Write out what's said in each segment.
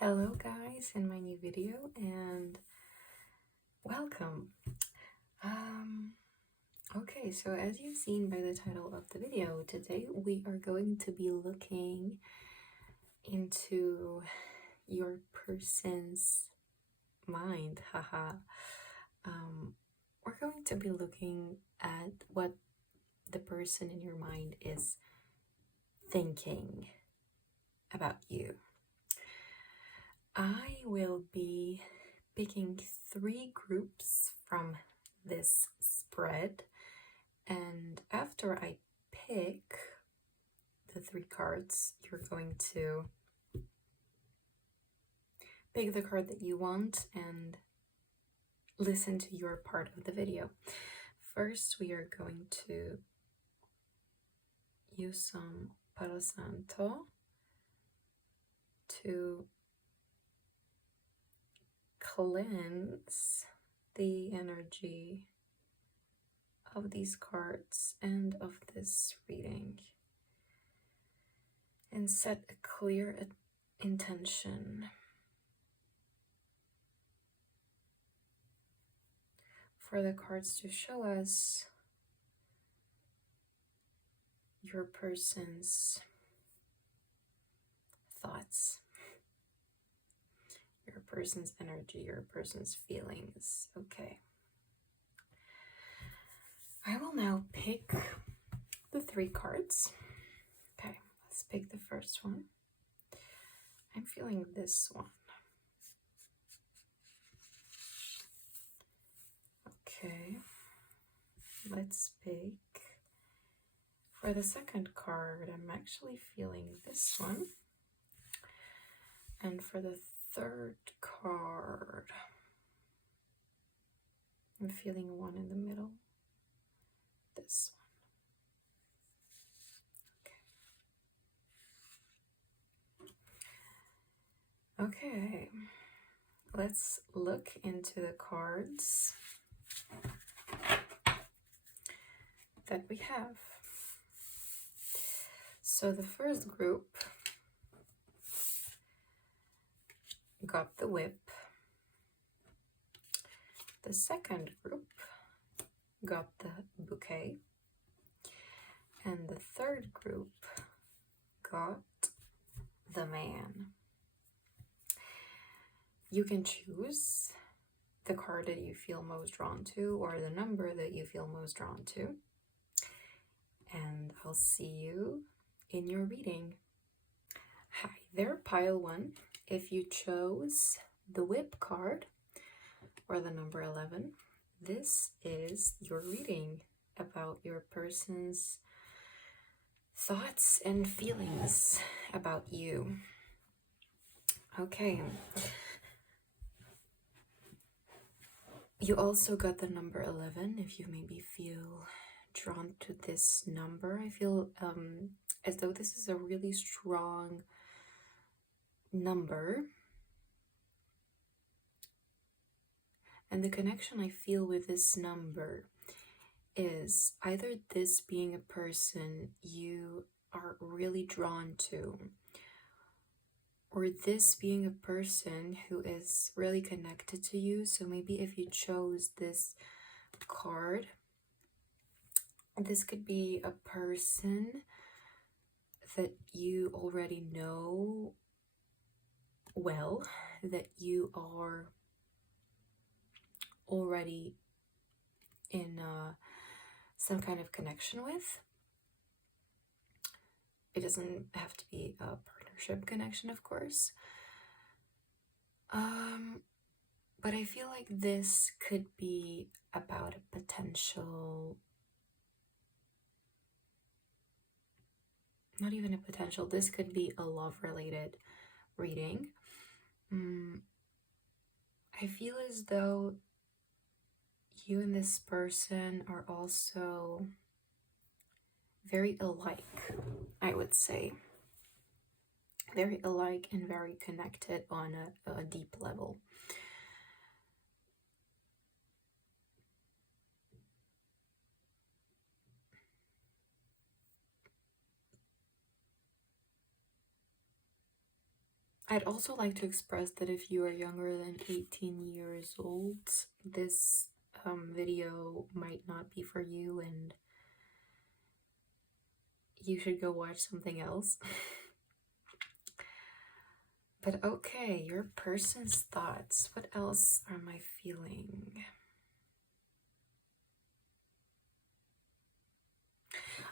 Hello guys in my new video and welcome. Okay, so as you've seen by the title of the video, today we are going to be looking into your person's mind. Haha. We're going to be looking at what the person in your mind is thinking about you. I will be picking 3 groups from this spread, and after I pick the 3 cards, you're going to pick the card that you want and listen to your part of the video. First, we are going to use some Palo Santo to cleanse the energy of these cards and of this reading and set a clear intention for the cards to show us your person's thoughts, your person's energy, your person's feelings. Okay. I will now pick the 3 cards. Okay, let's pick the first one. I'm feeling this one. Okay, let's pick for the second card. I'm actually feeling this one. And for the third card, I'm feeling one in the middle. This one. Okay, let's look into the cards that we have. So the first group got the whip. The second group got the bouquet. And the third group got the man. You can choose the card that you feel most drawn to or the number that you feel most drawn to. And I'll see you in your reading. Hi there, pile 1. If you chose the whip card or the number 11, this is your reading about your person's thoughts and feelings about you. Okay. You also got the number 11 if you maybe feel drawn to this number. I feel as though this is a really strong number. And the connection I feel with this number is either this being a person you are really drawn to, or this being a person who is really connected to you. So maybe if you chose this card, this could be a person that you already know well, that you are already in some kind of connection with. It doesn't have to be a partnership connection, of course. But I feel like this could be about a potential, not even a potential, this could be a love-related reading. I feel as though you and this person are also very alike, I would say. Very alike and very connected on a deep level. I'd also like to express that if you are younger than 18 years old, this video might not be for you and you should go watch something else. But okay, your person's thoughts. What else am I feeling?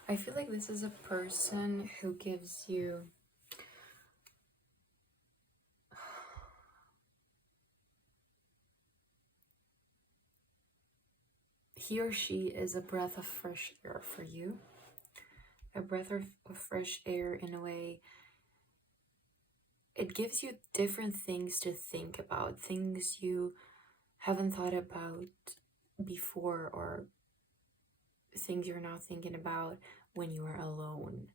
I feel like this is a person who gives you he or she is a breath of fresh air for you. A breath of fresh air in a way. It gives you different things to think about, things you haven't thought about before, or things you're not thinking about when you are alone.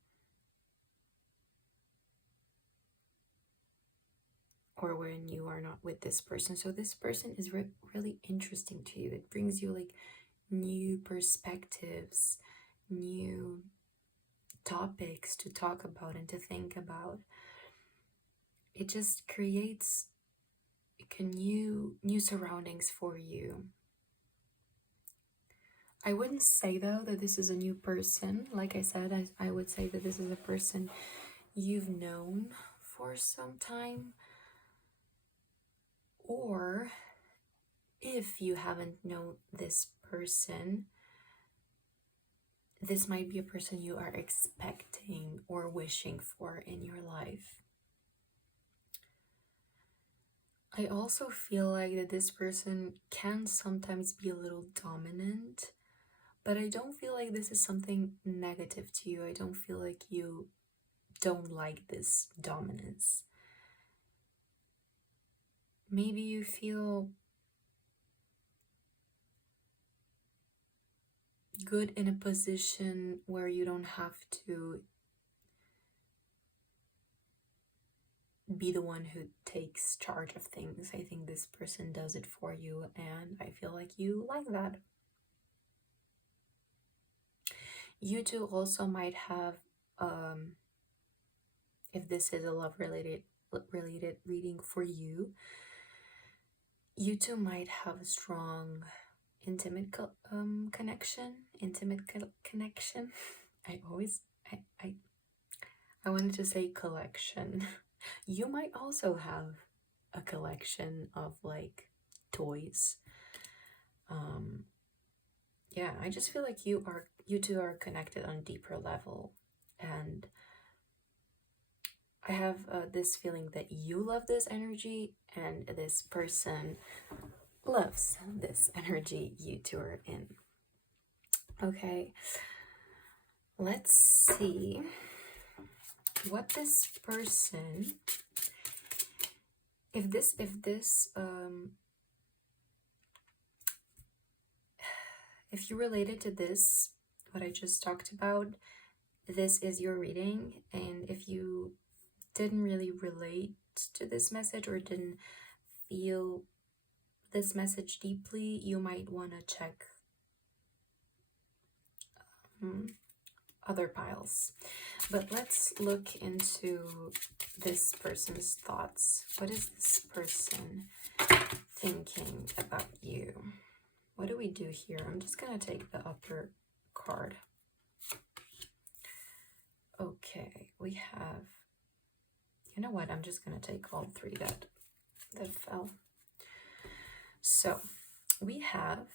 Or when you are not with this person. So this person is really interesting to you. It brings you like new perspectives, new topics to talk about and to think about. It just creates new surroundings for you. I wouldn't say though that this is a new person. Like I said, I would say that this is a person you've known for some time. Or if you haven't known this person, this might be a person you are expecting or wishing for in your life. I also feel like that this person can sometimes be a little dominant, but I don't feel like this is something negative to you. I don't feel like you don't like this dominance. Maybe you feel good in a position where you don't have to be the one who takes charge of things. I think this person does it for you, and I feel like you like that. You two also might have, if this is a love related reading for you, you two might have a strong intimate connection. I always I wanted to say collection. You might also have a collection of like toys. Yeah, I just feel like you two are connected on a deeper level, and I have this feeling that you love this energy and this person loves this energy you two are in. Okay, let's see what this person, if you related to this, what I just talked about, this is your reading. And if you didn't really relate to this message or didn't feel this message deeply, you might want to check other piles. But let's look into this person's thoughts. What is this person thinking about you? What do we do here? I'm just gonna take the upper card. Okay, we have, you know what, I'm just gonna take all three that fell. So we have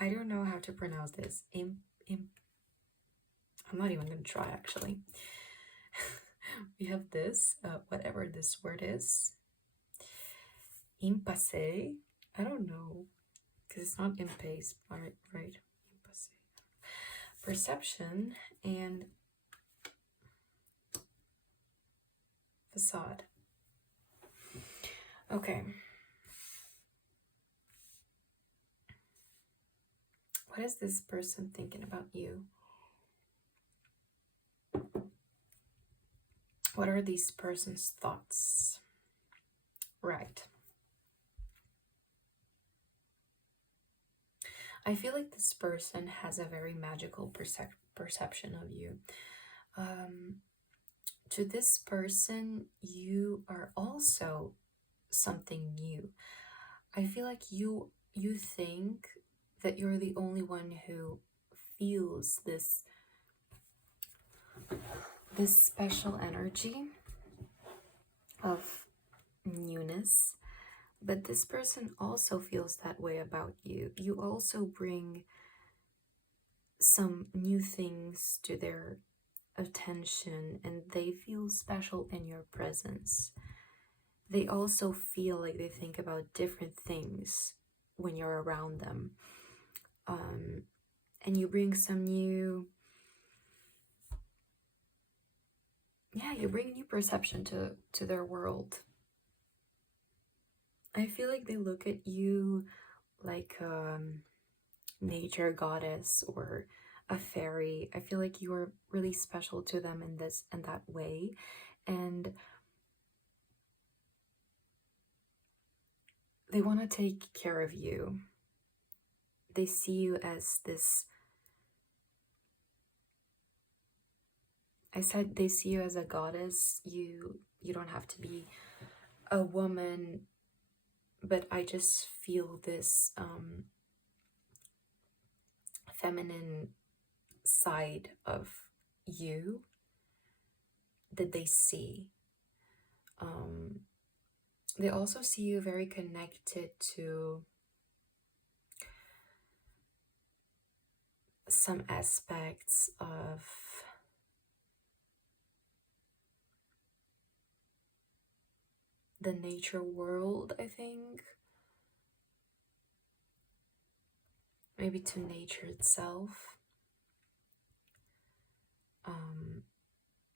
I don't know how to pronounce this. I'm not even gonna try actually. We have this, whatever this word is. Impasse. I don't know, because it's not impasse, right? Impasse. Perception and facade. Okay. What is this person thinking about you? What are these person's thoughts? Right. I feel like this person has a very magical perception of you. to this person, you are also something new. I feel like you think that you're the only one who feels this special energy of newness, but this person also feels that way about you. You also bring some new things to their attention, and they feel special in your presence. They also feel like they think about different things when you're around them. And you bring some new, yeah, you bring new perception to their world. I feel like they look at you like nature goddess or a fairy. I feel like you are really special to them in this and that way. And they want to take care of you. They see you as this, I said they see you as a goddess. You don't have to be a woman, but I just feel this feminine side of you that they see. They also see you very connected to some aspects of the nature world, I think. Maybe to nature itself.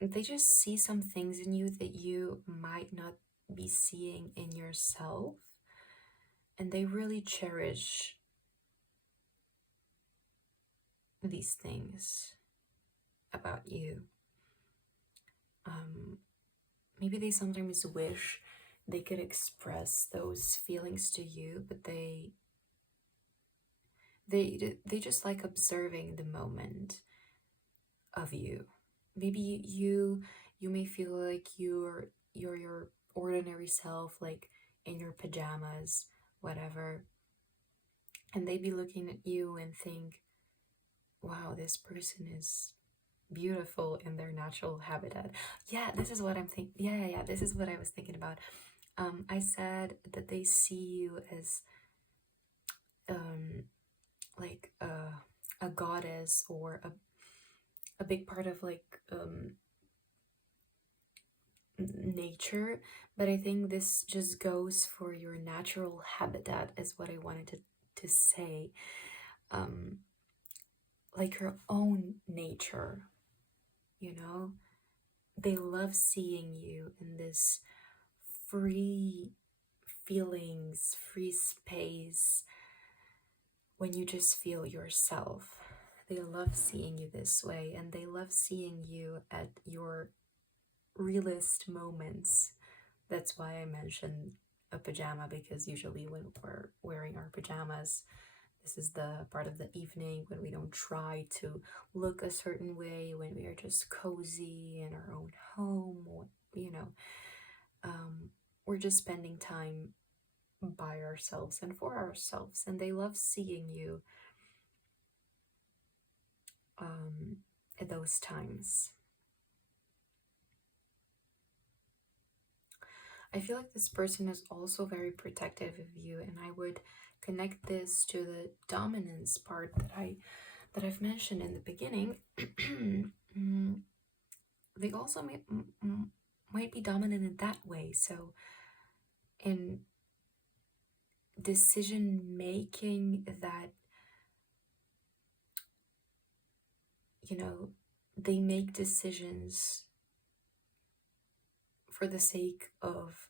They just see some things in you that you might not be seeing in yourself, and they really cherish these things about you. Maybe they sometimes wish they could express those feelings to you, but they just like observing the moment of you. Maybe you may feel like you're your ordinary self, like in your pajamas, whatever, and they be looking at you and think, wow, this person is beautiful in their natural habitat. Yeah, this is what I'm thinking. Yeah, this is what I was thinking about. I said that they see you as like a goddess or a big part of like nature, but I think this just goes for your natural habitat, is what I wanted to say. Like your own nature, you know? They love seeing you in this free feelings, free space, when you just feel yourself. They love seeing you this way, and they love seeing you at your realist moments. That's why I mentioned a pajama, because usually when we're wearing our pajamas, this is the part of the evening when we don't try to look a certain way, when we are just cozy in our own home, or, we're just spending time by ourselves and for ourselves, and they love seeing you at those times. I feel like this person is also very protective of you, and I would connect this to the dominance part that I've mentioned in the beginning. They also might be dominant in that way. So in decision making, that they make decisions for the sake of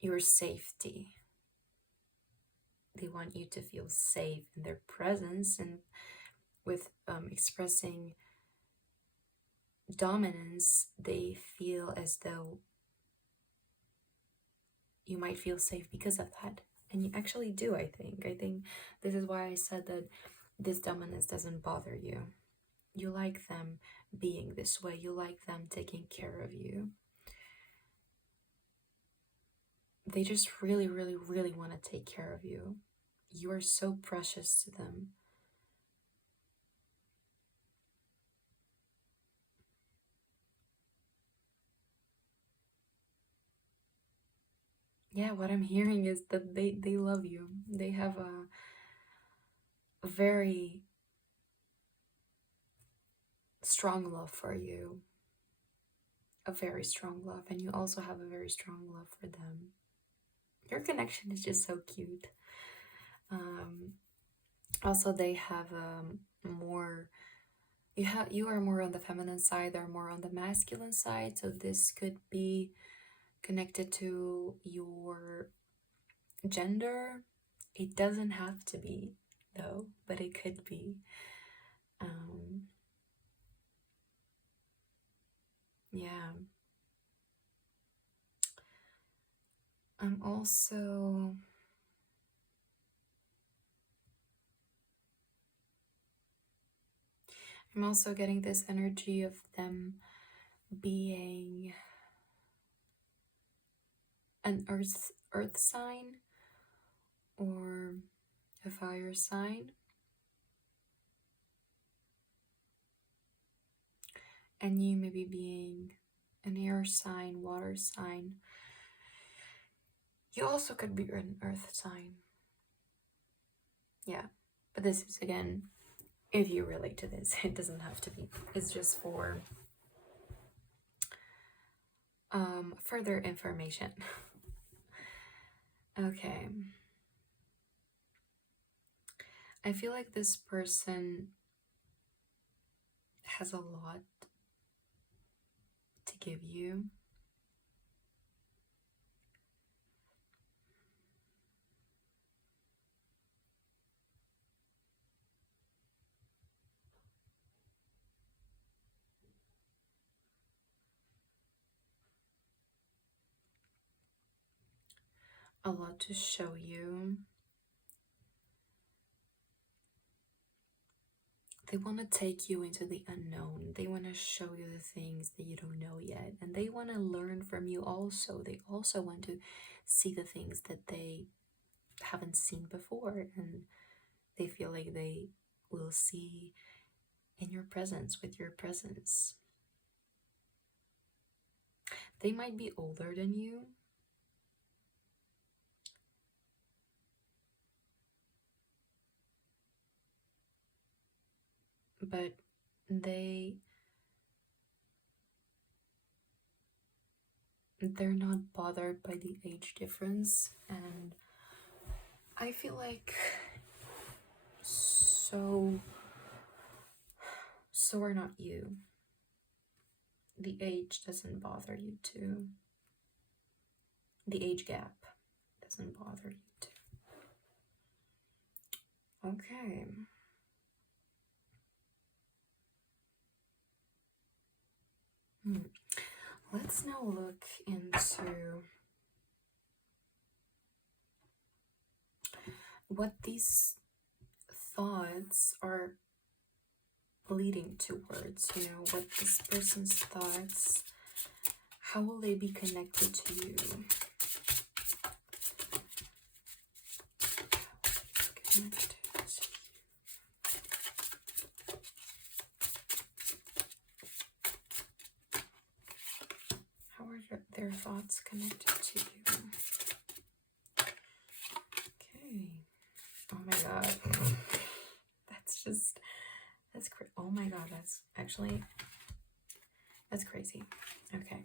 your safety. They want you to feel safe in their presence, and with expressing dominance, they feel as though you might feel safe because of that. And you actually do, I think. I think this is why I said that this dominance doesn't bother you. You like them being this way. You like them taking care of you. They just really, really, really want to take care of you. You are so precious to them. Yeah, what I'm hearing is that they love you. They have a very strong love for you. A very strong love. And you also have a very strong love for them. Your connection is just so cute. Um, Also, they have more. You are more on the feminine side. They're more on the masculine side. So this could be connected to your gender. It doesn't have to be though, but it could be. Um, yeah. I'm also. I'm also getting this energy of them being an earth sign or a fire sign, and you maybe being an air sign, water sign. You also could be an earth sign. Yeah, but this is again, if you relate to this, it doesn't have to be. It's just for further information. Okay. I feel like this person has a lot to give you. A lot to show you. They want to take you into the unknown. They want to show you the things that you don't know yet. And they want to learn from you also. They also want to see the things that they haven't seen before. And they feel like they will see in your presence, with your presence. They might be older than you. But they're not bothered by the age difference, and I feel like so are not you. The age doesn't bother you too. The age gap doesn't bother you too. Okay. Let's now look into what these thoughts are leading towards, what this person's thoughts, how will they be connected to you? How are their thoughts connected to you? Okay. Oh my god. Oh my god, that's crazy. Okay.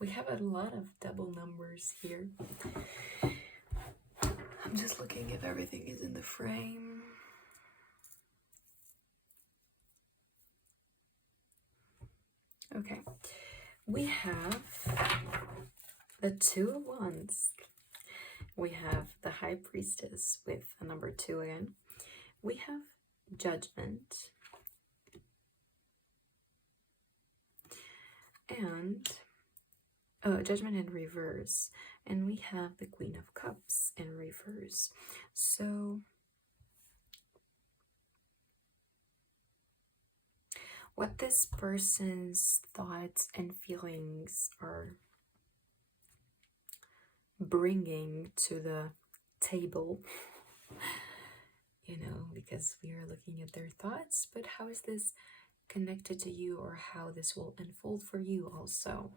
We have a lot of double numbers here. I'm just looking if everything is in the frame. Okay. We have the 2 of Wands. We have the High Priestess with the number 2 again. We have Judgment. And Judgment in reverse. And we have the Queen of Cups in reverse. So what this person's thoughts and feelings are bringing to the table, because we are looking at their thoughts, but how is this connected to you, or how this will unfold for you also?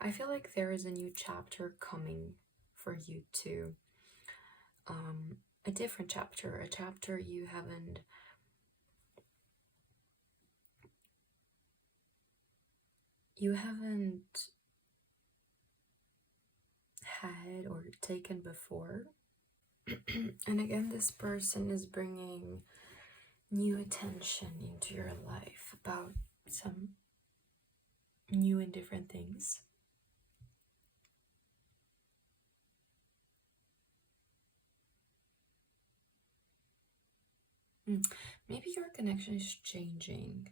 I feel like there is a new chapter coming for you too. A different chapter, a chapter you haven't had or taken before. And again, this person is bringing new attention into your life about some new and different things. Maybe your connection is changing.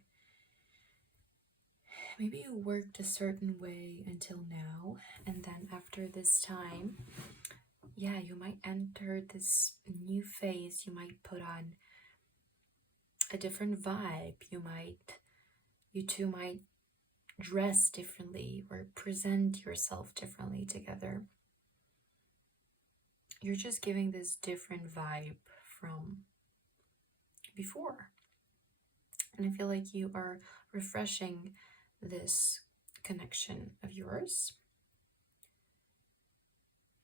Maybe you worked a certain way until now, and then after this time, yeah, you might enter this new phase. You might put on a different vibe. You two might dress differently or present yourself differently together. You're just giving this different vibe from before. And I feel like you are refreshing this connection of yours.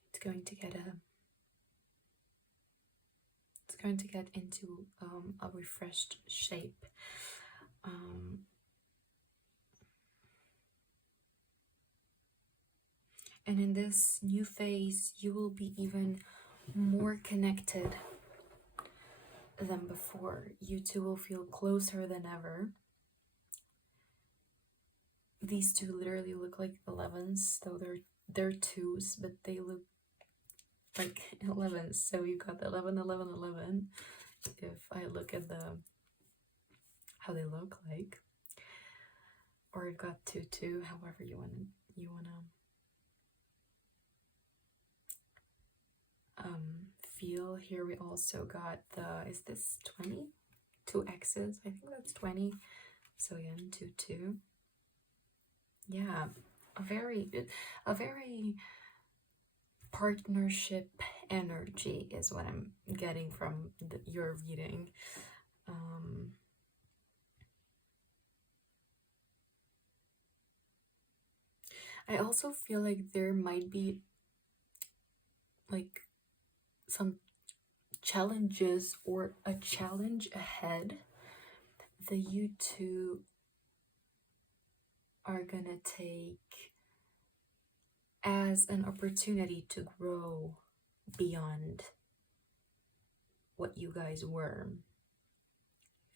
It's going to get into a refreshed shape. And in this new phase, you will be even more connected than before. You two will feel closer than ever. These two literally look like 11s, though they're 2s, but they look like 11s. So you got the 11, 11, 11. If I look at how they look like, or you've got 2, 2, however you wanna feel. Here we also got is this 20? 2 X's, I think that's 20. So again, 2, 2. Yeah, a very partnership energy is what I'm getting from your reading. I also feel like there might be like some challenges or a challenge ahead that you two are gonna take as an opportunity to grow beyond what you guys were.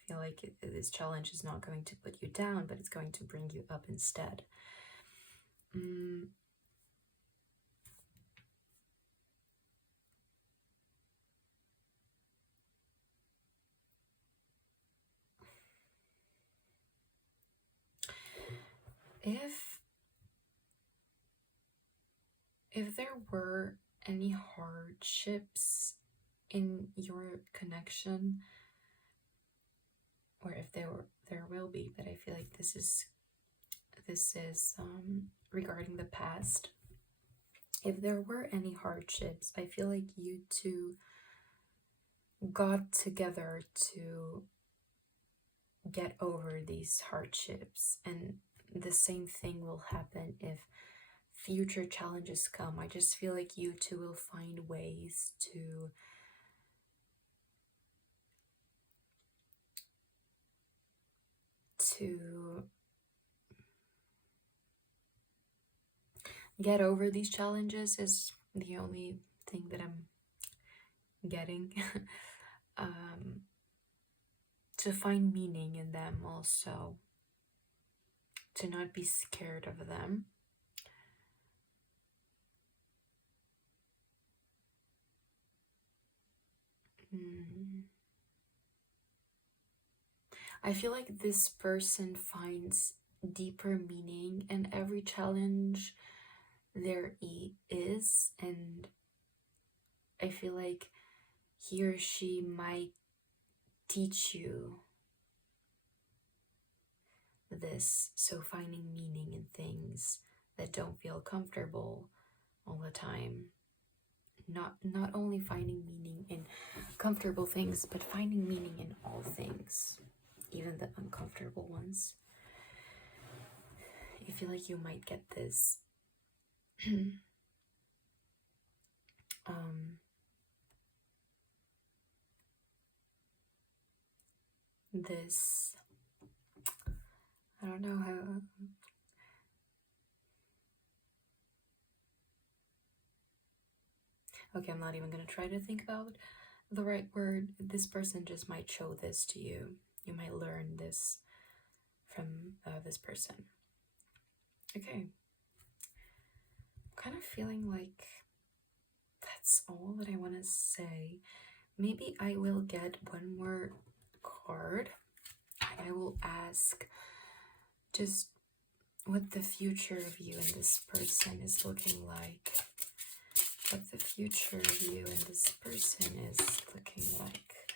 I feel like this challenge is not going to put you down, but it's going to bring you up instead. If there were any hardships in your connection, or if there will be, but I feel like this is regarding the past. If there were any hardships, I feel like you two got together to get over these hardships, and the same thing will happen if future challenges come. I just feel like you two will find ways to get over these challenges, is the only thing that I'm getting. To find meaning in them also, to not be scared of them. I feel like this person finds deeper meaning in every challenge there is, and I feel like he or she might teach you this. So finding meaning in things that don't feel comfortable all the time. Not only finding meaning in comfortable things, but finding meaning in all things, even the uncomfortable ones. I feel like you might get this this, I don't know how, okay, I'm not even gonna try to think about the right word. This person just might show this to you. You might learn this from this person. Okay. I'm kind of feeling like that's all that I want to say. Maybe I will get one more card. I will ask just what the future of you and this person is looking like. What the future of you and this person is looking like.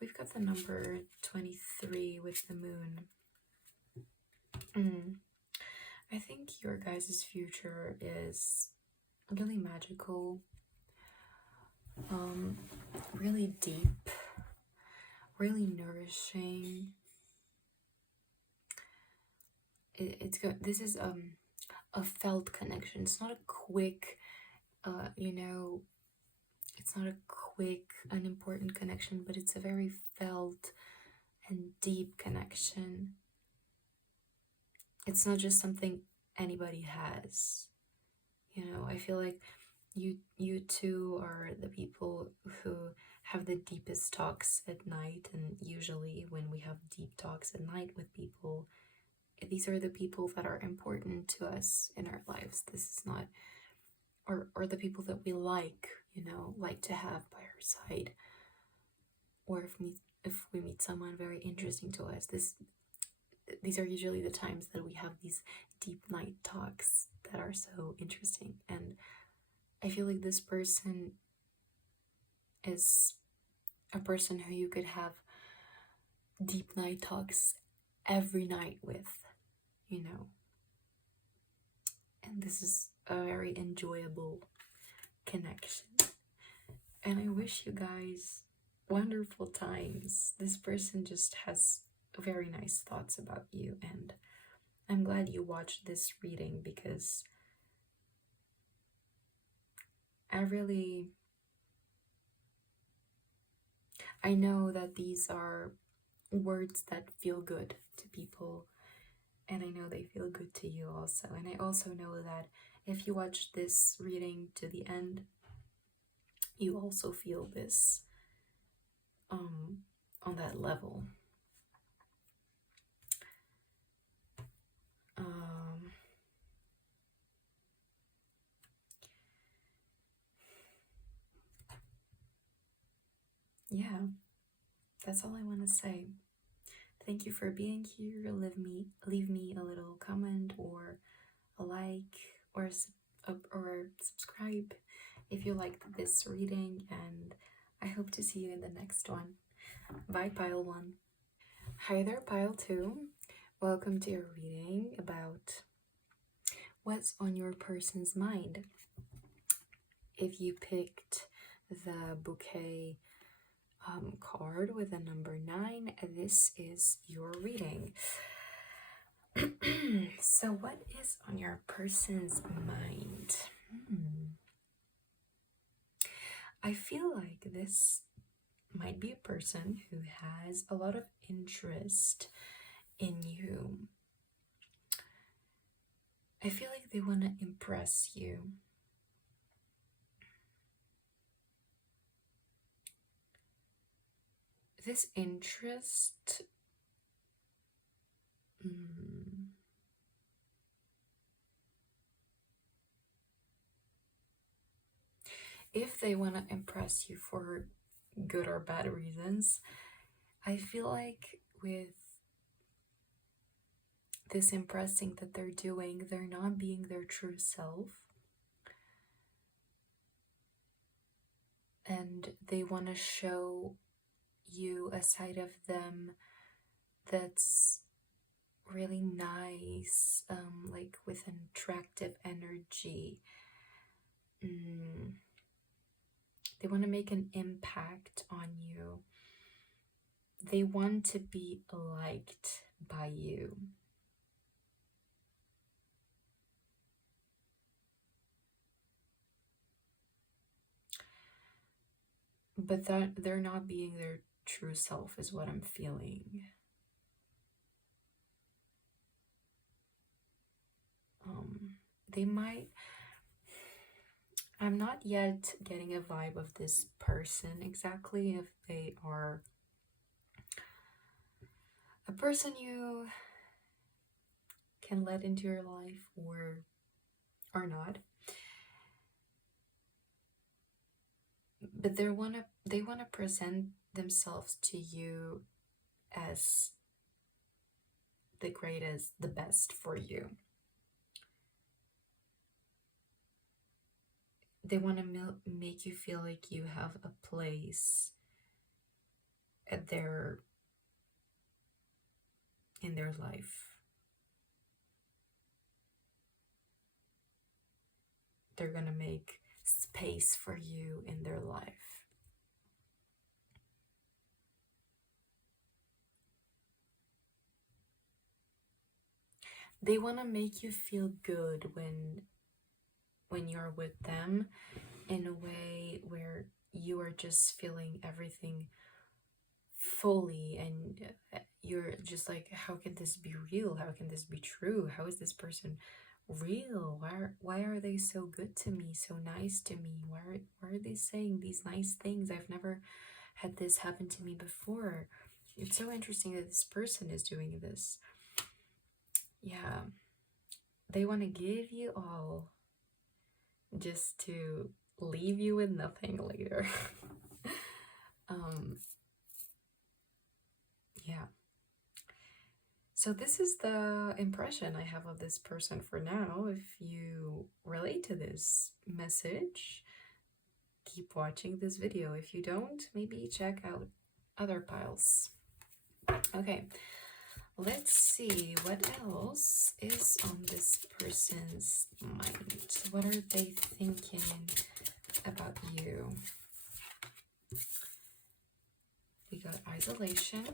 We've got the number 23 with the moon. I think your guys' future is really magical, really deep, really nourishing. It's good. This is a felt connection. It's not a quick, it's not a quick, unimportant connection, but it's a very felt and deep connection. It's not just something anybody has. I feel like you two are the people who have the deepest talks at night, and usually when we have deep talks at night with people, these are the people that are important to us in our lives. This is not, or the people that we like to have by our side, or if we meet someone very interesting to us, these are usually the times that we have these deep night talks that are so interesting. And I feel like this person is a person who you could have deep night talks every night with, and this is a very enjoyable connection. And I wish you guys wonderful times. This person just has very nice thoughts about you, and I'm glad you watched this reading because I know that these are words that feel good to people, and I know they feel good to you also. And I also know that if you watch this reading to the end, you also feel this on that level. Yeah, that's all I want to say. Thank you for being here. Leave me a little comment or a like or subscribe if you liked this reading, and I hope to see you in the next one. Bye, Pile 1. Hi there, Pile 2. Welcome to your reading about what's on your person's mind. If you picked the bouquet card with the number 9, this is your reading. So what is on your person's mind? I feel like this might be a person who has a lot of interest in you. I feel like they want to impress you. This interest if they want to impress you for good or bad reasons, I feel like with this impressing that they're doing, they're not being their true self. and they want to show you a side of them that's really nice, like with an attractive energy. They want to make an impact on you. They want to be liked by you. But that they're not being their true self is what I'm feeling. They might, I'm not yet getting a vibe of this person exactly, if they are a person you can let into your life or not. But they want to present themselves to you as the greatest, the best for you. They want to make you feel like you have a place at in their life. They're gonna make space for you in their life. They want to make you feel good when you're with them, in a way where you are just feeling everything fully, and you're just like, how can this be real? How can this be true? How is this person real? Why are they so good to me, so nice to me? Why are they saying these nice things? I've never had this happen to me before. It's so interesting that this person is doing this. Yeah, they want to give you all just to leave you with nothing later. Yeah. So this is the impression I have of this person for now. If you relate to this message, keep watching this video. If you don't, maybe check out other piles. Okay, let's see what else is on this person's mind. What are they thinking about you? We got isolation.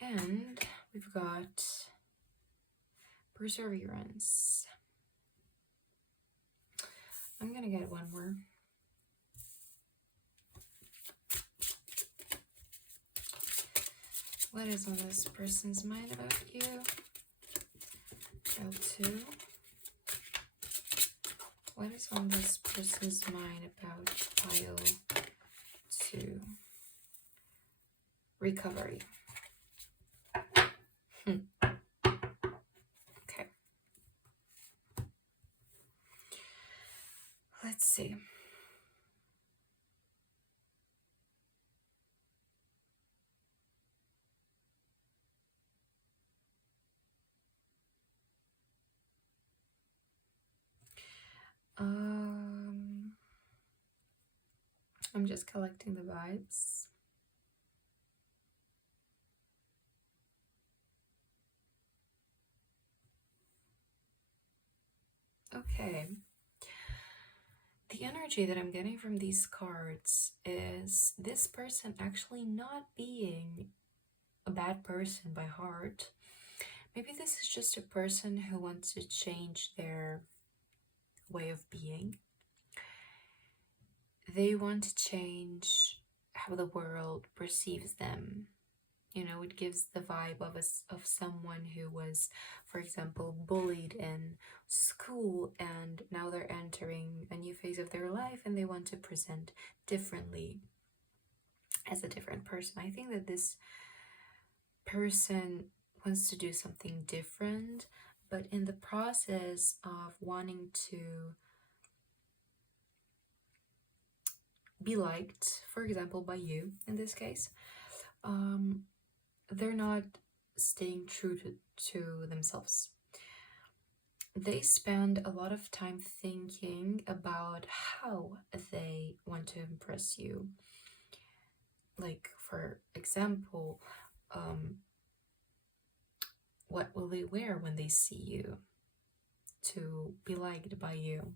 And we've got perseverance. I'm gonna get one more. What is on this person's mind about you? Pile 2. What is on this person's mind about pile 2? Recovery. Okay. Let's see. I'm just collecting the vibes. Okay. The energy that I'm getting from these cards is this person actually not being a bad person by heart. Maybe this is just a person who wants to change their way of being. They want to change how the world perceives them. You know, it gives the vibe of someone who was, for example, bullied in school, and now they're entering a new phase of their life and they want to present differently as a different person. I think that this person wants to do something different, but in the process of wanting to be liked, for example, by you in this case, they're not staying true to themselves. they spend a lot of time thinking about how they want to impress you. Like, for example, um, what will they wear when they see you to be liked by you?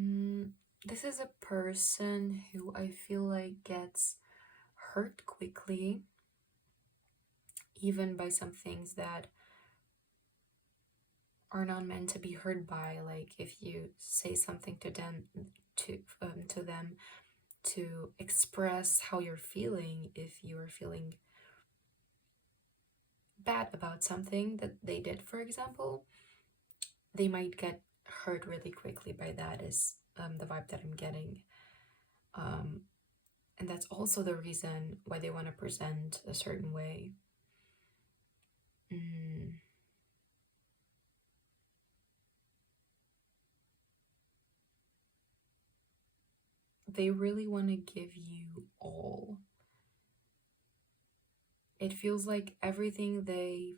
Mm, this is a person who I feel like gets hurt quickly, even by some things that are not meant to be heard by. Like if you say something to them, to them to express how you're feeling, if you are feeling bad about something that they did, for example, they might get hurt really quickly by that, is the vibe that I'm getting. Um, and that's also the reason why they want to present a certain way. Mm, they really want to give you all. It feels like everything they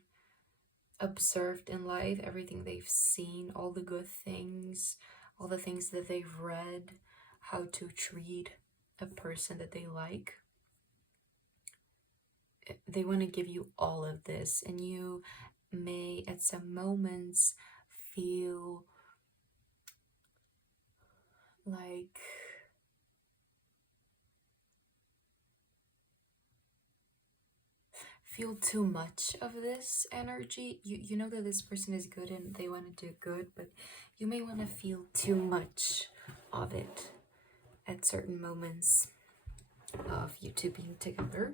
observed in life, everything they've seen, all the good things, all the things that they've read, how to treat a person that they like. They want to give you all of this, and you may at some moments feel like feel too much of this energy. You know that this person is good and they want to do good, but you may want to feel too much of it at certain moments of you two being together.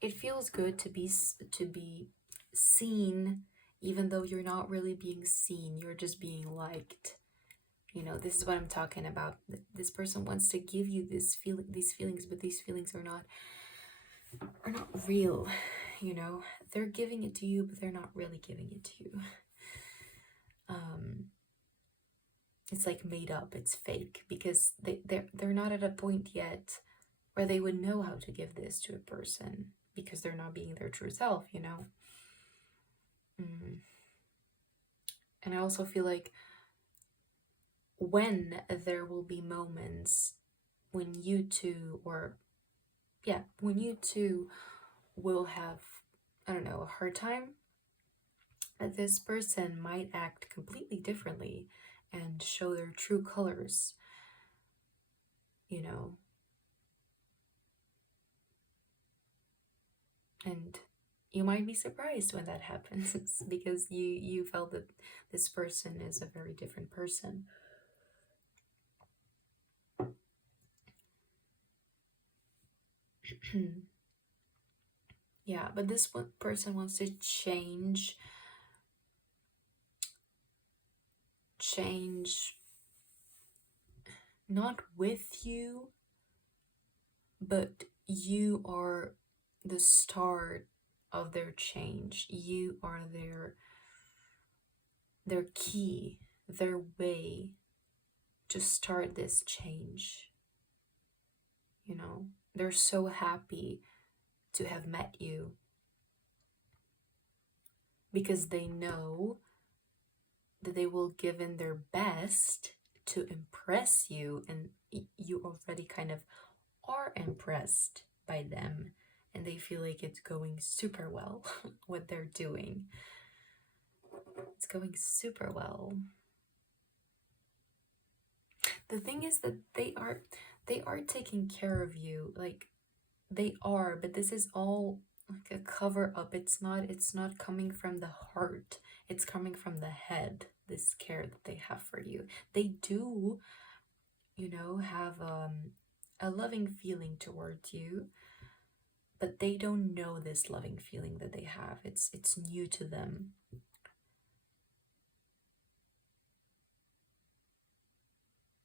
It feels good to be seen, even though you're not really being seen, you're just being liked. You know, this is what I'm talking about. This person wants to give you these feelings, but these feelings are not real. You know, they're giving it to you, but they're not really giving it to you. um it's like made up, it's fake, because they're not at a point yet where they would know how to give this to a person, because they're not being their true self, you know. mm. And I also feel like when there will be moments when you two, or yeah, when you two will have, I don't know, a hard time, this person might act completely differently and show their true colors, you know. And you might be surprised when that happens because you felt that this person is a very different person. Yeah, but this one person wants to change not with you, but you are the start of their change. You are their key, their way to start this change. You know, they're so happy to have met you because they know that they will give in their best to impress you, and you already kind of are impressed by them, and they feel like it's going super well what they're doing. It's going super well. The thing is that they are taking care of you, like they are, but this is all like a cover up. It's not coming from the heart, it's coming from the head, this care that they have for you. They do, you know, have a loving feeling towards you, but they don't know this loving feeling that they have. It's new to them.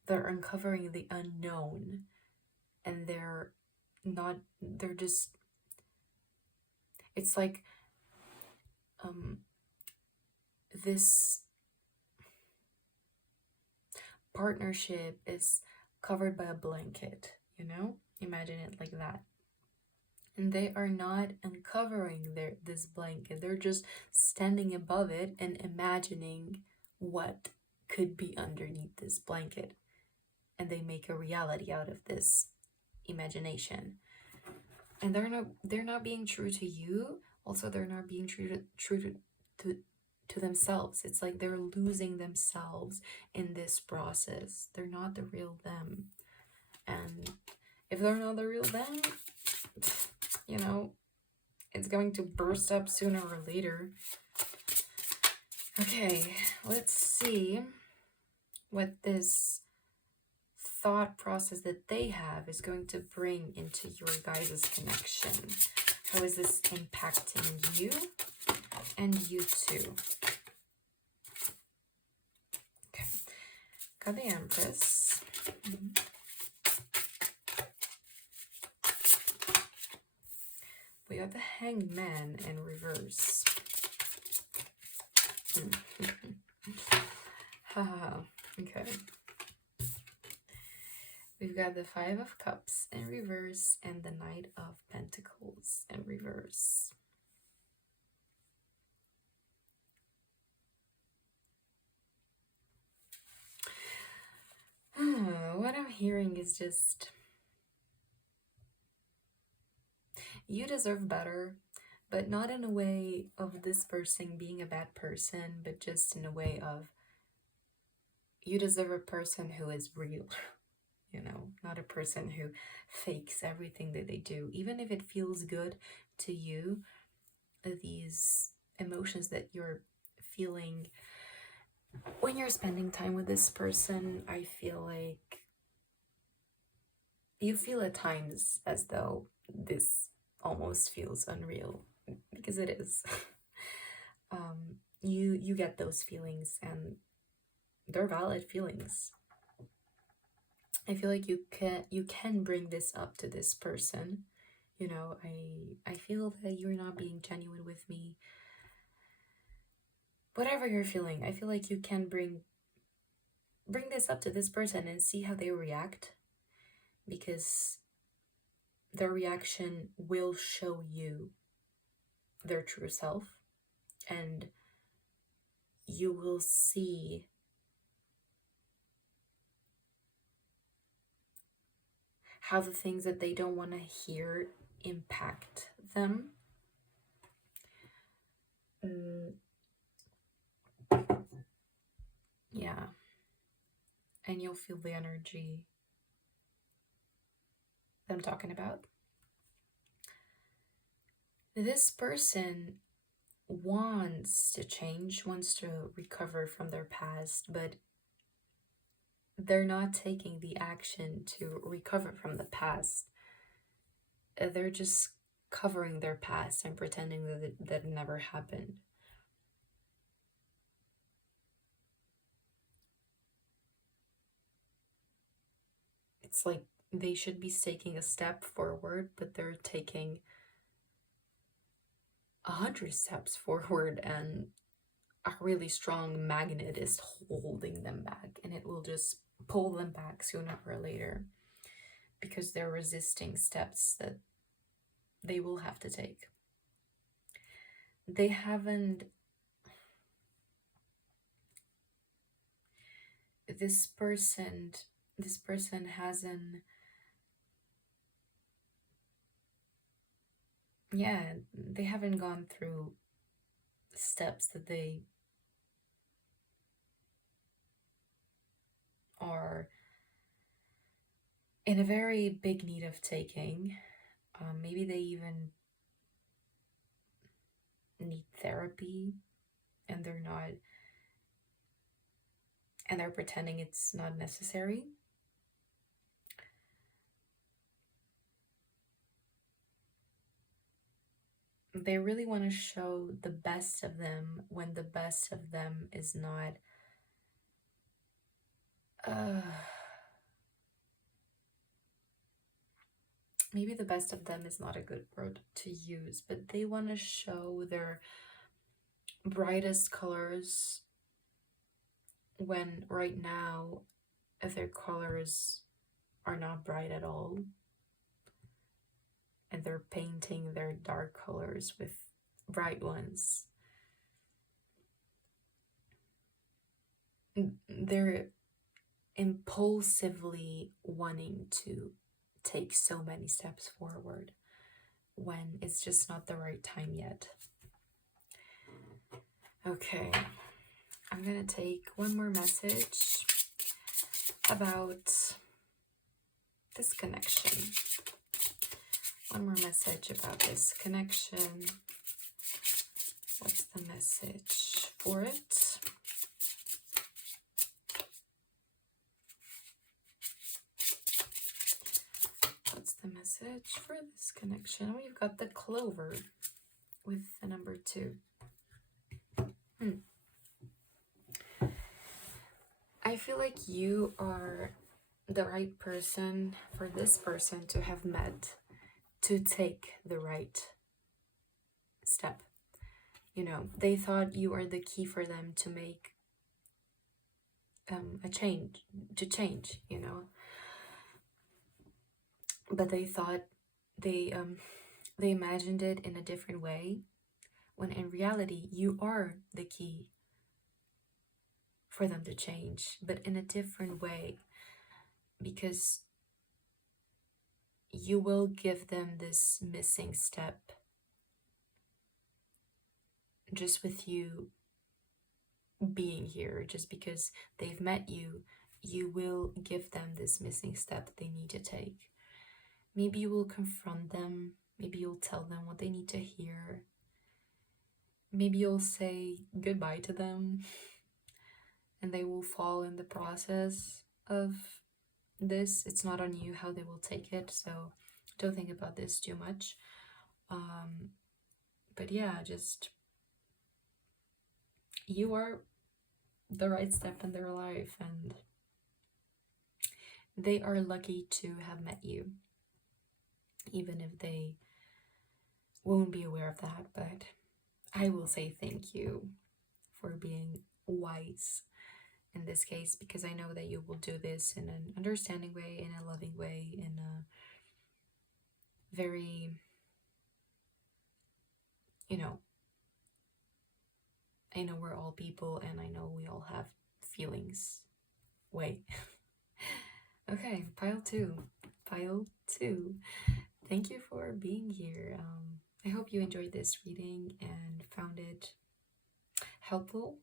They're uncovering the unknown, and they're just, it's like this partnership is covered by a blanket, you know? Imagine it like that. And they are not uncovering this blanket. They're just standing above it and imagining what could be underneath this blanket. And they make a reality out of this imagination. And they're not being true to you. Also, they're not being true to themselves. It's like they're losing themselves in this process. They're not the real them. And if they're not the real them, you know, it's going to burst up sooner or later. Okay, let's see what this thought process that they have is going to bring into your guys' connection. How is this impacting you and you too? Okay, got the Empress. We got the Hanged Man in reverse. Haha, okay. We've got the Five of Cups in reverse and the Knight of Pentacles in reverse. What I'm hearing is just, you deserve better, but not in a way of this person being a bad person, but just in a way of, you deserve a person who is real. You know, not a person who fakes everything that they do. Even if it feels good to you, these emotions that you're feeling when you're spending time with this person, I feel like you feel at times as though this almost feels unreal, because it is. You get those feelings, and they're valid feelings. I feel like you can bring this up to this person. You know, I feel that you're not being genuine with me. Whatever you're feeling, I feel like you can bring this up to this person and see how they react, because their reaction will show you their true self, and you will see how the things that they don't want to hear impact them. Yeah. And you'll feel the energy that I'm talking about. This person wants to change, wants to recover from their past, but they're not taking the action to recover from the past. They're just covering their past and pretending that never happened. It's like they should be taking a step forward, but they're taking 100 steps forward, and a really strong magnet is holding them back, and it will just pull them back sooner or later, because they're resisting steps that they will have to take. They haven't... This person hasn't... Yeah, they haven't gone through steps that they are in a very big need of taking. Maybe they even need therapy, and they're pretending it's not necessary. They really want to show the best of them when the best of them is not... maybe the best of them is not a good word to use, but they want to show their brightest colors when right now their colors are not bright at all, and they're painting their dark colors with bright ones. They're impulsively wanting to take so many steps forward when it's just not the right time yet. Okay, I'm gonna take one more message about this connection. One more message about this connection. What's the message for it? What's the message for this connection? We've got the clover with the number 2. I feel like you are the right person for this person to have met to take the right step. You know, they thought you are the key for them to make a change, you know. But they thought they imagined it in a different way, when in reality you are the key for them to change, but in a different way, because you will give them this missing step. Just with you being here, just because they've met you, you will give them this missing step that they need to take. Maybe you will confront them, maybe you'll tell them what they need to hear, maybe you'll say goodbye to them, and they will fall in the process of this. It's not on you how they will take it, so don't think about this too much. But yeah, just you are the right step in their life, and they are lucky to have met you, even if they won't be aware of that. But I will say thank you for being wise in this case, because I know that you will do this in an understanding way, in a loving way, in a very, you know, I know we're all people and I know we all have feelings way. Okay, pile 2. Thank you for being here. I hope you enjoyed this reading and found it helpful.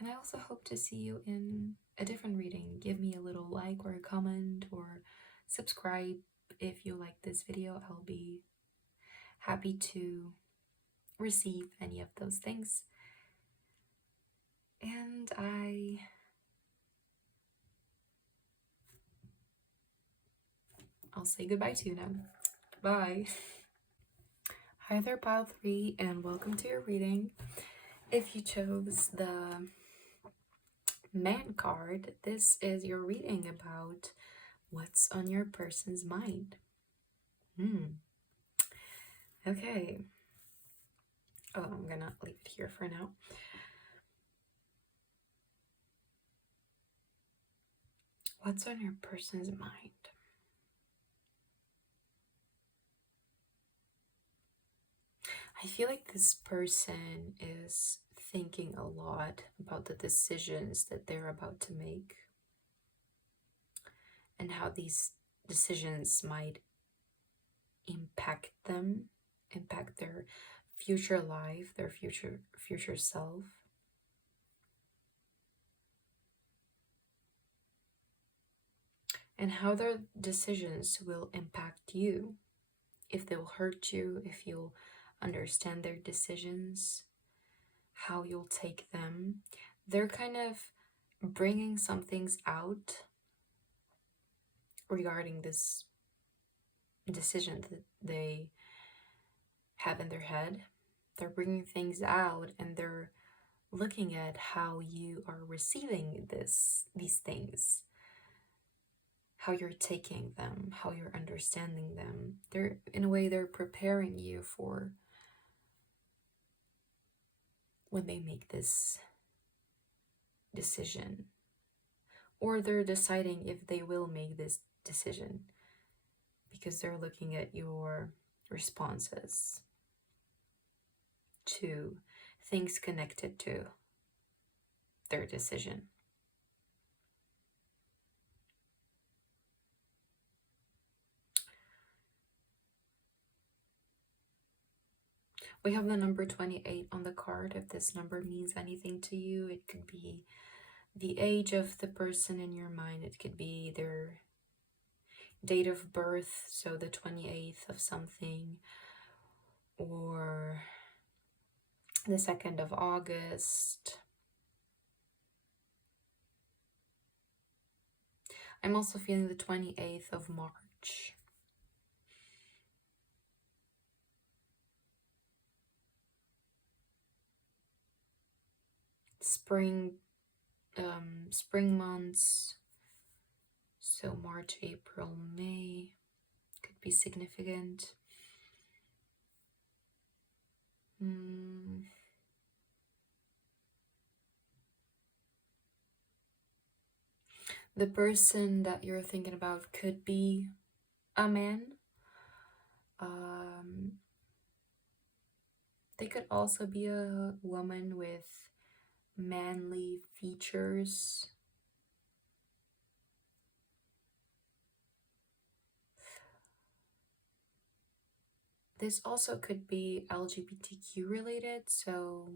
And I also hope to see you in a different reading. Give me a little like or a comment or subscribe if you like this video. I'll be happy to receive any of those things. And I'll say goodbye to you now. Bye. Hi there, pile 3, and welcome to your reading. If you chose the Man card, this is your reading about what's on your person's mind. Okay. Oh, I'm gonna leave it here for now. What's on your person's mind? I feel like this person is thinking a lot about the decisions that they're about to make and how these decisions might impact them, impact their future life, their future self. And how their decisions will impact you, if they will hurt you, if you'll understand their decisions, how you'll take them. They're kind of bringing some things out regarding this decision that they have in their head. They're bringing things out and they're looking at how you are receiving these things, how you're taking them, how you're understanding them. They're, in a way, they're preparing you for when they make this decision, or they're deciding if they will make this decision, because they're looking at your responses to things connected to their decision. We have the number 28 on the card. If this number means anything to you, it could be the age of the person in your mind. It could be their date of birth, so the 28th of something, or the 2nd of August. I'm also feeling the 28th of March. Spring months, so March, April, May could be significant. The person that you're thinking about could be a man. They could also be a woman with manly features. This also could be LGBTQ related, so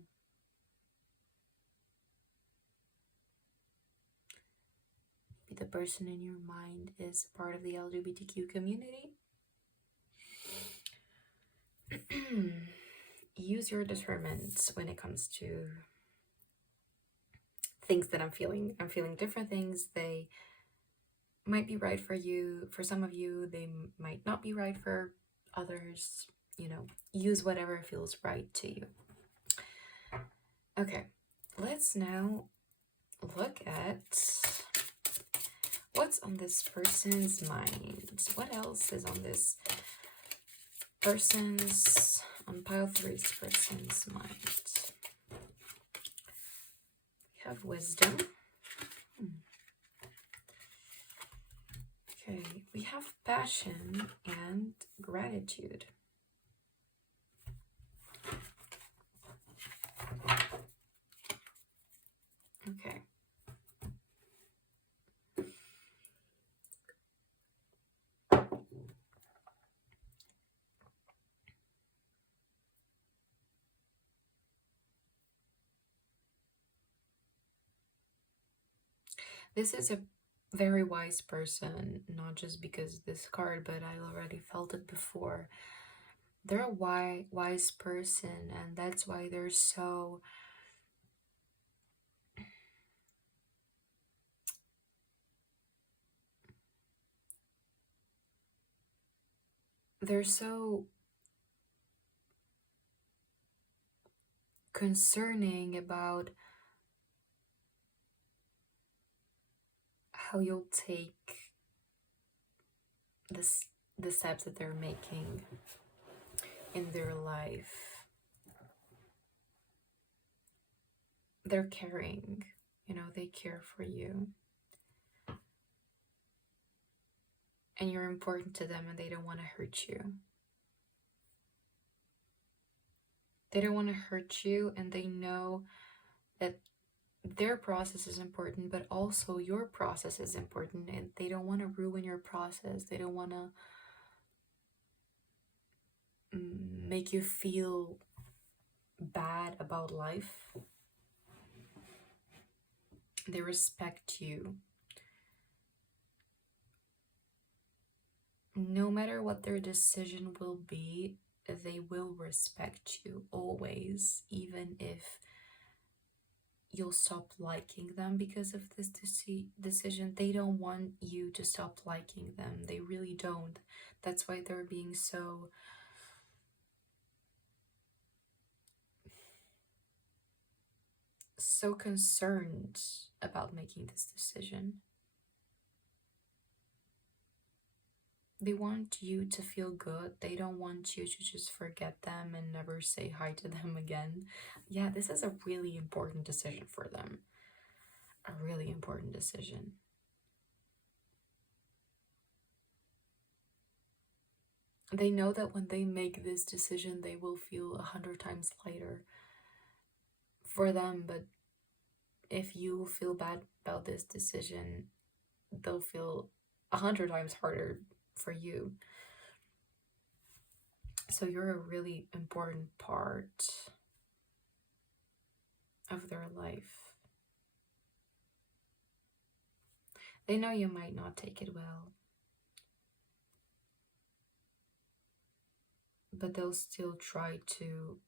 maybe the person in your mind is part of the LGBTQ community. Use your discernment when it comes to things that I'm feeling. I'm feeling different things. They might be right for you. For some of you, they might not be right for others. You know, use whatever feels right to you. Okay, let's now look at what's on this person's mind. What else is on this person's, on pile 3's person's mind? We have wisdom. Okay, we have passion and gratitude. Okay. This is a very wise person, not just because this card, but I already felt it before. They're a wise person, and that's why they're so concerning about how you'll take the steps that they're making in their life. They're caring, you know, they care for you. And you're important to them, and they don't want to hurt you. They don't want to hurt you, and they know that their process is important, but also your process is important, and they don't want to ruin your process. They don't want to make you feel bad about life. They respect you. No matter what their decision will be, they will respect you always, even if you'll stop liking them because of this decision. They don't want you to stop liking them. They really don't. That's why they're being so concerned about making this decision. They want you to feel good. They don't want you to just forget them and never say hi to them again. Yeah, this is a really important decision for them. A really important decision. They know that when they make this decision, they will feel 100 times lighter for them, but if you feel bad about this decision, they'll feel 100 times harder for you. So you're a really important part of their life. They know you might not take it well, but they'll still try to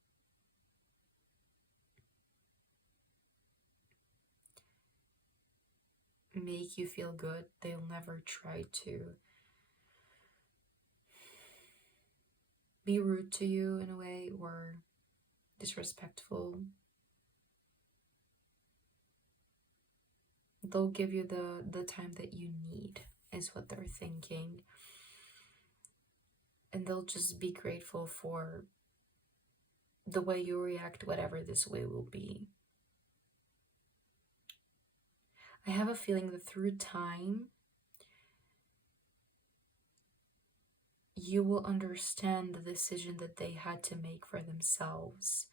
make you feel good. They'll never try to be rude to you in a way or disrespectful. They'll give you the time that you need, is what they're thinking. And they'll just be grateful for the way you react, whatever this way will be. I have a feeling that through time, you will understand the decision that they had to make for themselves,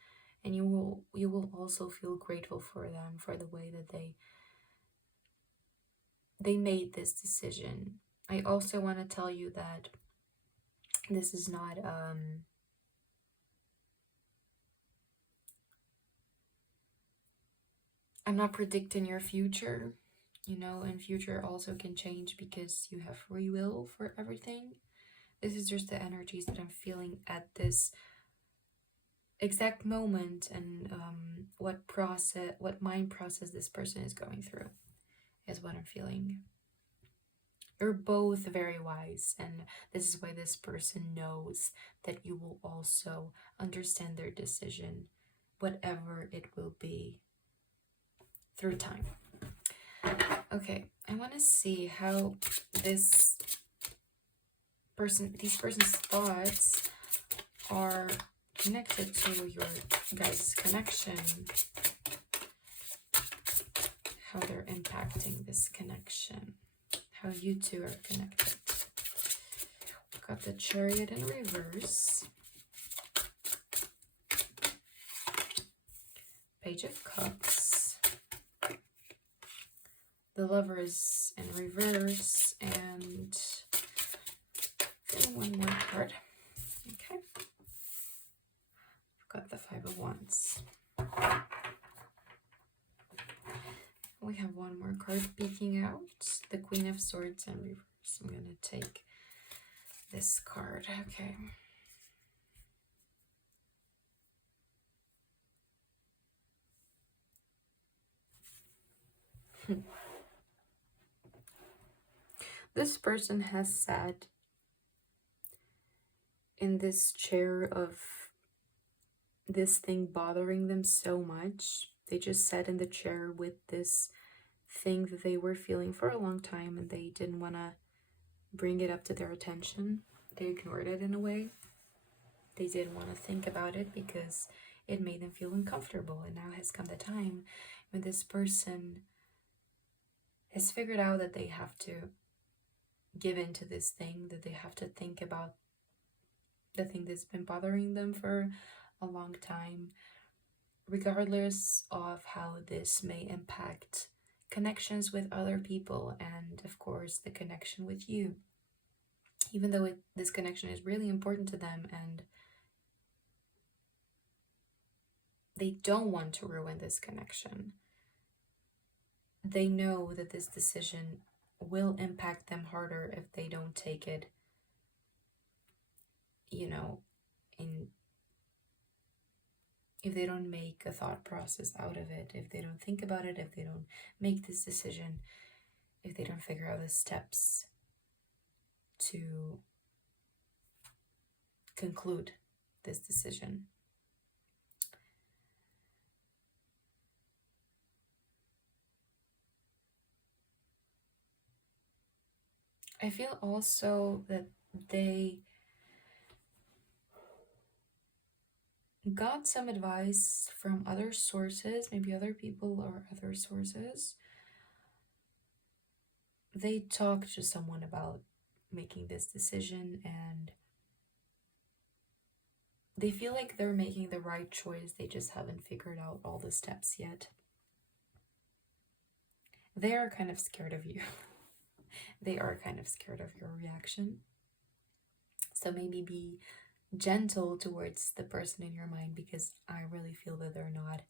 and you will also feel grateful for them for the way that they made this decision. I also want to tell you that this is not I'm not predicting your future, and future also can change because you have free will for everything. This is just the energies that I'm feeling at this exact moment, and what mind process this person is going through is what I'm feeling. You're both very wise, and this is why this person knows that you will also understand their decision, whatever it will be, through time. Okay, I want to see how these person's thoughts are connected to your guys' connection, how they're impacting this connection, how you two are connected. We've got the Chariot in reverse, Page of Cups, the Lovers in reverse, and one more card. Okay, we've got the Five of Wands. We have one more card peeking out, the Queen of Swords in reverse. I'm going to take this card. Okay. This person has sat in this chair of this thing bothering them so much. They just sat in the chair with this thing that they were feeling for a long time, and they didn't want to bring it up to their attention. They ignored it in a way. They didn't want to think about it because it made them feel uncomfortable. And now has come the time when this person has figured out that they have to give in to this thing, that they have to think about the thing that's been bothering them for a long time, regardless of how this may impact connections with other people and, of course, the connection with you. Even though this connection is really important to them and they don't want to ruin this connection, they know that this decision will impact them harder if they don't take it, if they don't make a thought process out of it, if they don't think about it, if they don't make this decision, if they don't figure out the steps to conclude this decision. I feel also that they got some advice from other sources, maybe other people or other sources. They talked to someone about making this decision, and they feel like they're making the right choice, they just haven't figured out all the steps yet. They are kind of scared of you. They are kind of scared of your reaction. So maybe be gentle towards the person in your mind, because I really feel that they're not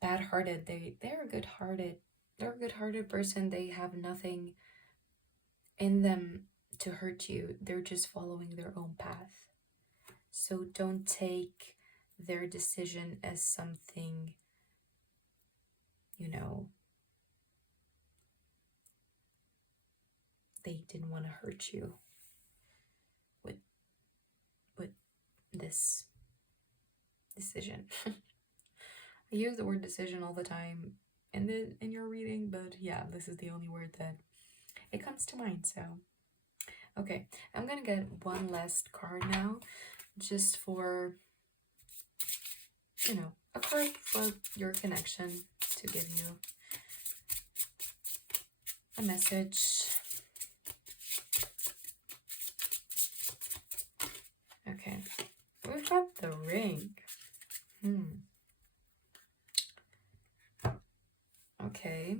bad-hearted. They're good-hearted. They're a good-hearted person. They have nothing in them to hurt you. They're just following their own path. So don't take their decision as something, you know, they didn't want to hurt you with this decision. I use the word decision all the time in your reading, but yeah, this is the only word that it comes to mind. So okay, I'm gonna get one last card now, just for, you know, a card for your connection, to give you a message. Okay, we've got the Ring. Okay.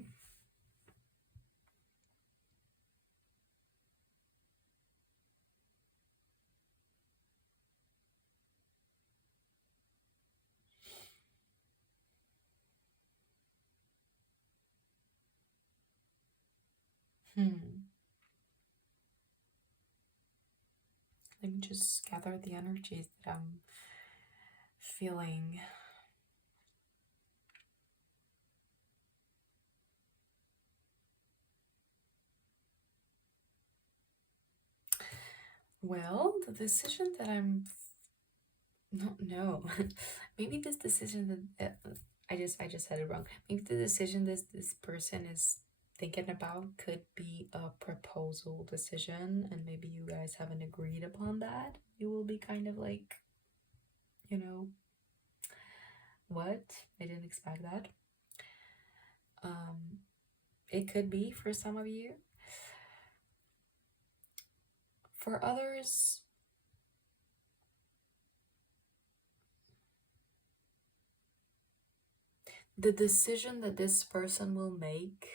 Let me just gather the energies that I'm feeling. Well, the decision that I'm no, maybe this decision that I just said it wrong. Maybe the decision this person is thinking about could be a proposal decision, and maybe you guys haven't agreed upon that. You will be kind of like, you know, what? I didn't expect that. It could be for some of you. For others, the decision that this person will make,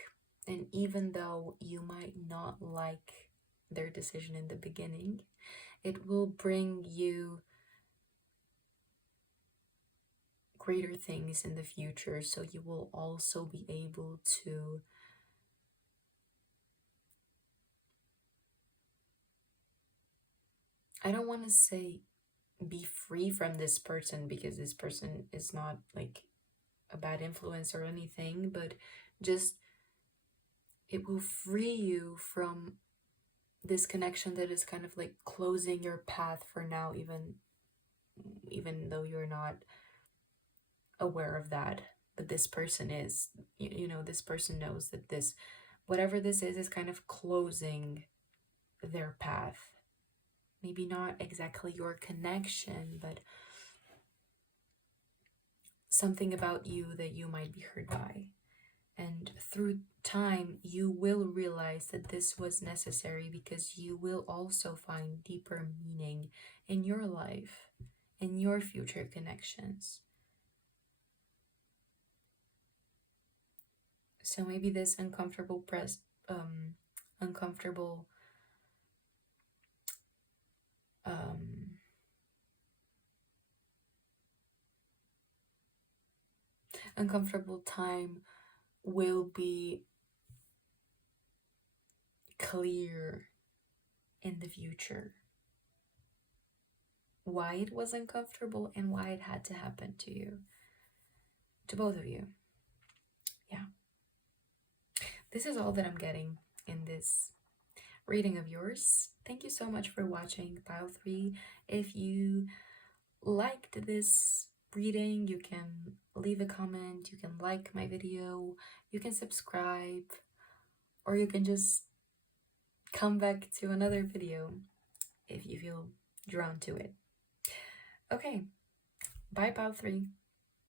and even though you might not like their decision in the beginning, it will bring you greater things in the future. So you will also be able to I don't want to say be free from this person, because this person is not like a bad influence or anything, but just it will free you from this connection that is kind of like closing your path for now, even though you're not aware of that. But this person is, you know, this person knows that this, whatever this is kind of closing their path. Maybe not exactly your connection, but something about you that you might be hurt by. And through time, you will realize that this was necessary, because you will also find deeper meaning in your life, in your future connections. So maybe this uncomfortable uncomfortable time will be clear in the future. Why it was uncomfortable and why it had to happen to you, to both of you. Yeah. This is all that I'm getting in this reading of yours. Thank you so much for watching Pile 3. If you liked this reading, you can leave a comment, you can like my video, you can subscribe, or you can just come back to another video if you feel drawn to it. Okay, bye Pile 3.